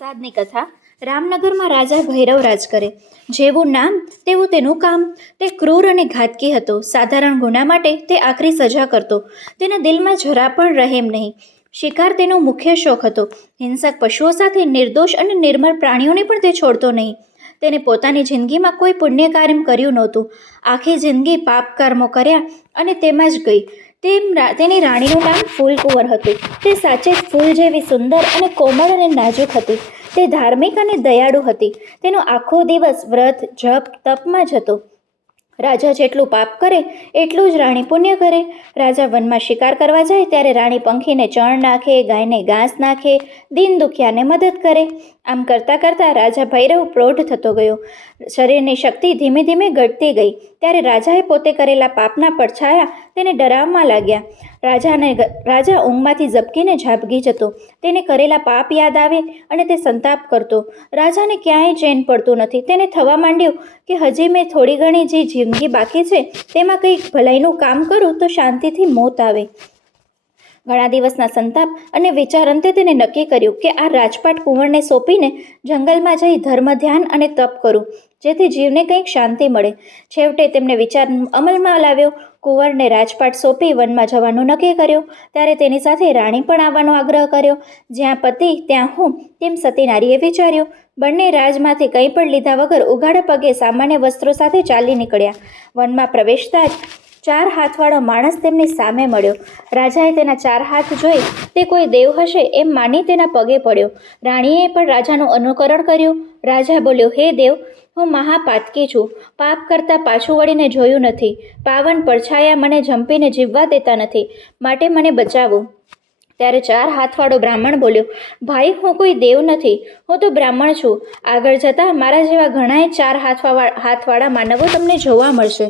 સાદની કથા. રામનગરમાં રાજા ભૈરવ રાજ કરે. જેવું નામ તેવું તેનું કામ. તે ક્રૂર અને ઘાતકી હતો. સાધારણ ગુના માટે તે આકરી સજા કરતો. તેના દિલમાં જરા પણ રહેમ નહીં. શિકાર તેનો મુખ્ય શોખ હતો. હિંસક પશુઓ સાથે નિર્દોષ અને નિર્મળ પ્રાણીઓને પણ તે છોડતો નહીં. તેને પોતાની જિંદગીમાં કોઈ પુણ્ય કાર્ય કર્યું નહોતું. આખી જિંદગી પાપ કર્મો કર્યા અને તેમાં જ ગઈ. તેની રાણીનું નામ ફૂલકુંવર હતું. તે સાચે જ ફૂલ જેવી સુંદર અને કોમળ અને નાજુક હતી. તે ધાર્મિક અને દયાળુ હતી. તેનો આખો દિવસ વ્રત જપ તપમાં જતો. રાજા જેટલું પાપ કરે એટલું જ રાણી પુણ્ય કરે. રાજા વનમાં શિકાર કરવા જાય ત્યારે રાણી પંખીને ચણ નાખે, ગાયને ઘાસ નાખે, દીન દુખિયાને મદદ કરે. આમ કરતાં કરતાં રાજા ભૈરવ પ્રૌઢ થતો ગયો. શરીરની શક્તિ ધીમે ધીમે ઘટતી ગઈ. ત્યારે રાજાએ પોતે કરેલા પાપના પડછાયા તેને ડરાવવા લાગ્યા. રાજા ઊંઘમાંથી ઝબકીને ઝાપગી જતો. તેને કરેલા પાપ યાદ આવે અને તે સંતાપ કરતો. રાજાને ક્યાંય ચેન પડતું નથી. તેને થવા માંડ્યું કે હજી મેં થોડી ઘણી જે જિંદગી બાકી છે તેમાં કંઈક ભલાઈનું કામ કરું તો શાંતિથી મોત આવે. ઘણા દિવસના સંતાપ અને વિચાર અંતે તેને નક્કી કર્યું કે આ રાજપાટ કુંવરને સોંપીને જંગલમાં જઈ ધર્મ ધ્યાન અને તપ કરું, જેથી જીવને કંઈક શાંતિ મળે. છેવટે તેમને વિચાર અમલમાં લાવ્યો. કુંવરને રાજપાટ સોંપી વનમાં જવાનું નક્કી કર્યું. ત્યારે તેની સાથે રાણી પણ આવવાનો આગ્રહ કર્યો. જ્યાં પતિ ત્યાં હું, તેમ સતી નારીએ વિચાર્યું. બંને રાજમાંથી કંઈ પણ લીધા વગર ઉઘાડા પગે સામાન્ય વસ્ત્રો સાથે ચાલી નીકળ્યા. વનમાં પ્રવેશતા જ 4 હાથવાળો માણસ તેમની સામે મળ્યો. રાજાએ તેના 4 હાથ જોઈ તે કોઈ દેવ હશે એમ માની તેના પગે પડ્યો. રાણીએ પણ રાજાનું અનુકરણ કર્યું. રાજા બોલ્યો, હે દેવ, હું મહાપાતકી છું. પાપ કરતાં પાછું વળીને જોયું નથી. પાવન પડછાયા મને ઝંપીને જીવવા દેતા નથી, માટે મને બચાવો. ત્યારે 4 હાથવાળો બ્રાહ્મણ બોલ્યો, ભાઈ, હું કોઈ દેવ નથી, હું તો બ્રાહ્મણ છું. આગળ જતાં મારા જેવા ઘણાય 4 હાથવાળા માનવો તમને જોવા મળશે.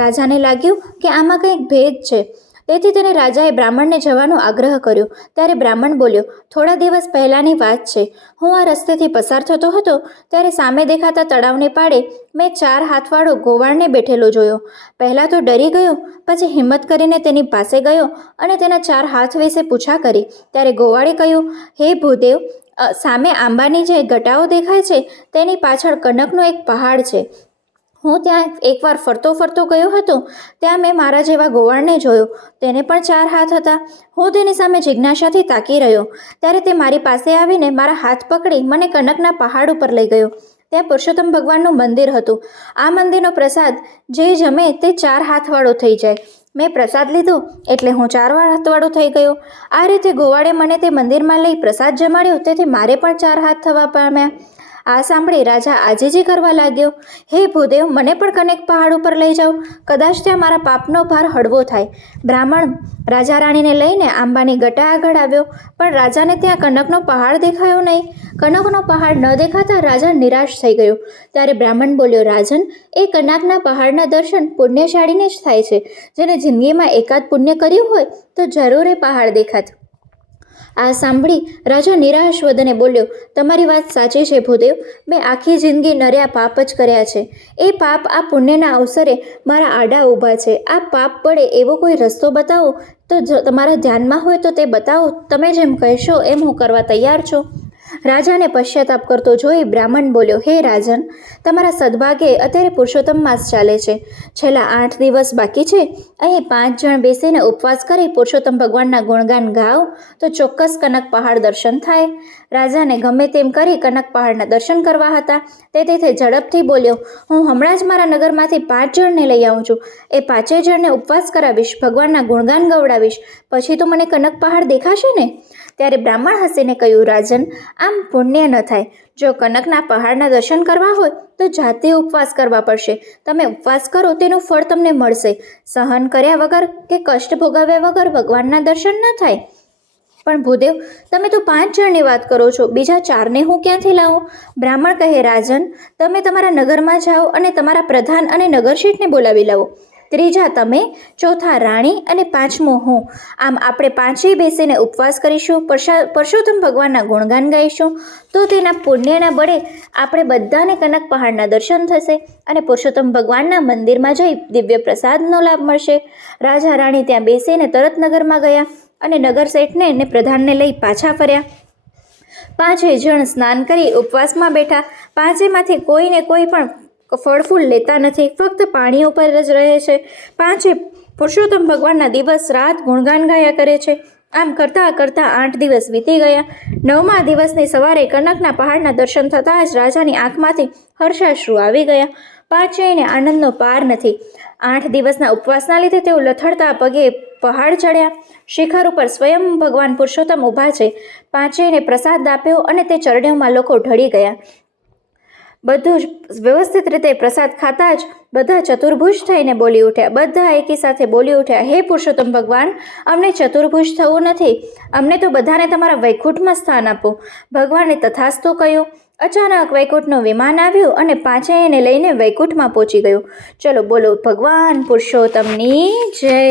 રાજાને લાગ્યું કે આમાં કંઈક ભેદ છે. તેથી તેને રાજાએ બ્રાહ્મણને જવાનો આગ્રહ કર્યો. ત્યારે બ્રાહ્મણ બોલ્યો, થોડા દિવસ પહેલાંની વાત છે. હું આ રસ્તેથી પસાર થતો હતો ત્યારે સામે દેખાતા તળાવને પાળે મેં 4 હાથવાળો ગોવાળને બેઠેલો જોયો. પહેલાં તો ડરી ગયો, પછી હિંમત કરીને તેની પાસે ગયો અને તેના 4 હાથ વિશે પૂછા કરી. ત્યારે ગોવાળે કહ્યું, હે ભૂદેવ, સામે આંબાની જે ઘટાઓ દેખાય છે તેની પાછળ કનકનો એક પહાડ છે. હું ત્યાં એકવાર ફરતો ફરતો ગયો હતો. ત્યાં મેં મારા જેવા ગોવાળને જોયો. તેને પણ 4 હાથ હતા. હું તેની સામે જિજ્ઞાસાથી તાકી રહ્યો. ત્યારે તે મારી પાસે આવીને મારા હાથ પકડી મને કનકના પહાડ ઉપર લઈ ગયો. ત્યાં પુરુષોત્તમ ભગવાનનું મંદિર હતું. આ મંદિરનો પ્રસાદ જે જમે તે 4 હાથવાળો થઈ જાય. મેં પ્રસાદ લીધો એટલે હું 4 હાથવાળો થઈ ગયો. આ રીતે ગોવાળે મને તે મંદિરમાં લઈ પ્રસાદ જમાડ્યો, તેથી મારે પણ 4 હાથ થવા પામ્યા. આ સાંભળી રાજા આજીજી કરવા લાગ્યો. હે ભૂદેવ, મને પણ કનેક પહાડ ઉપર લઈ જાઓ. કદાચ ત્યાં મારા પાપનો ભાર હળવો થાય. બ્રાહ્મણ રાજા રાણીને લઈને આંબાની ગટા આગળ આવ્યો, પણ રાજાને ત્યાં કનકનો પહાડ દેખાયો નહીં. કનકનો પહાડ ન દેખાતા રાજા નિરાશ થઈ ગયો. ત્યારે બ્રાહ્મણ બોલ્યો, રાજન, એ કનકના પહાડના દર્શન પુણ્યશાળીને જ થાય છે. જેને જિંદગીમાં એકાદ પુણ્ય કર્યું હોય તો જરૂર એ પહાડ દેખાત. આ સાંભળી રાજા નિરાશ વદને બોલ્યો, તમારી વાત સાચી છે ભૂદેવ. મેં આખી જિંદગી નર્યા પાપ જ કર્યા છે. એ પાપ આ પુણ્યના અવસરે મારા આડા ઊભા છે. આ પાપ પડે એવો કોઈ રસ્તો બતાવો તો તમારા ધ્યાનમાં હોય તો તે બતાવો. તમે જેમ કહેશો એમ હું કરવા તૈયાર છું. રાજાને પશ્ચાતાપ કરતો જોઈ બ્રાહ્મણ બોલ્યો, હે રાજન, તમારા સદભાગ્યે અત્યારે પુરુષોત્તમ માસ ચાલે છે. છેલ્લા 8 દિવસ બાકી છે. અહીં 5 જણ બેસીને ઉપવાસ કરી પુરુષોત્તમ ભગવાનના ગુણગાન ગાઓ તો ચોક્કસ કનક પહાડ દર્શન થાય. રાજાને ગમે તેમ કરી કનક પહાડના દર્શન કરવા હતા. તેથી તે ઝડપથી બોલ્યો, હું હમણાં જ મારા નગરમાંથી 5 જણને લઈ આવું છું. એ 5 જણને ઉપવાસ કરાવીશ, ભગવાનના ગુણગાન ગવડાવીશ, પછી તો મને કનક પહાડ દેખાશે ને. ત્યારે બ્રાહ્મણ હસીને કહ્યું, રાજન, આમ પુણ્ય ન થાય. જો કનકના પહાડના દર્શન કરવા હોય તો જાતે ઉપવાસ કરવા પડશે. તમે ઉપવાસ કરો તેનું ફળ તમને મળશે. સહન કર્યા વગર કે કષ્ટ ભોગવ્યા વગર ભગવાનના દર્શન ન થાય. પણ ભૂદેવ, તમે તો 5 જણની વાત કરો છો, બીજા 4ને હું ક્યાંથી લાવું? બ્રાહ્મણ કહે, રાજન, તમે તમારા નગરમાં જાઓ અને તમારા પ્રધાન અને નગરશેઠને બોલાવી લાવો. 3જા તમે, 4થા રાણી અને 5મો હું. આમ આપણે 5 બેસીને ઉપવાસ કરીશું, પરસોત્તમ ભગવાનના ગુણગાન ગાઈશું, તો તેના પુણ્યના બળે આપણે બધાને કનક પહાડના દર્શન થશે અને પુરુષોત્તમ ભગવાનના મંદિરમાં જઈ દિવ્ય પ્રસાદનો લાભ મળશે. રાજા રાણી ત્યાં બેસીને તરત નગરમાં ગયા અને નગર શેઠને અને પ્રધાનને લઈ પાછા ફર્યા. પાંચેય જણ સ્નાન કરી ઉપવાસમાં બેઠા. પાંચેયમાંથી કોઈને કોઈ પણ ફળફૂલ લેતા નથી, ફક્ત પાણી ઉપર જ રહે છે. પાંચે પુરુષોત્તમ ભગવાનના દિવસ રાત ગુણગાન ગાયા કરે છે. આમ કરતાં કરતાં 8 દિવસ વીતી ગયા. 9મા દિવસની સવારે કનકના પહાડના દર્શન થતાં જ રાજાની આંખમાંથી હર્ષાશ્રુ આવી ગયા. પાંચેયને આનંદનો પાર નથી. 8 દિવસના ઉપવાસના લીધે તેઓ લથડતા પગે પહાડ ચડ્યા. શિખર ઉપર સ્વયં ભગવાન પુરુષોત્તમ ઊભા છે. પાંચેયને પ્રસાદ આપ્યો અને તે ચરણીઓમાં લોકો ઢળી ગયા. બધું જ વ્યવસ્થિત રીતે પ્રસાદ ખાતા જ બધા ચતુર્ભુજ થઈને બોલી ઉઠ્યા. બધા એકી સાથે બોલી ઉઠ્યા, હે પુરુષોત્તમ ભગવાન, અમને ચતુર્ભુજ થવું નથી, અમને તો બધાને તમારા વૈકુંઠમાં સ્થાન આપો. ભગવાને તથાસ્તુ કહ્યું. અચાનક વૈકુંઠનું વિમાન આવ્યું અને પાંચેયને લઈને વૈકુંઠમાં પહોંચી ગયું. ચલો બોલો ભગવાન પુરુષોત્તમની જય.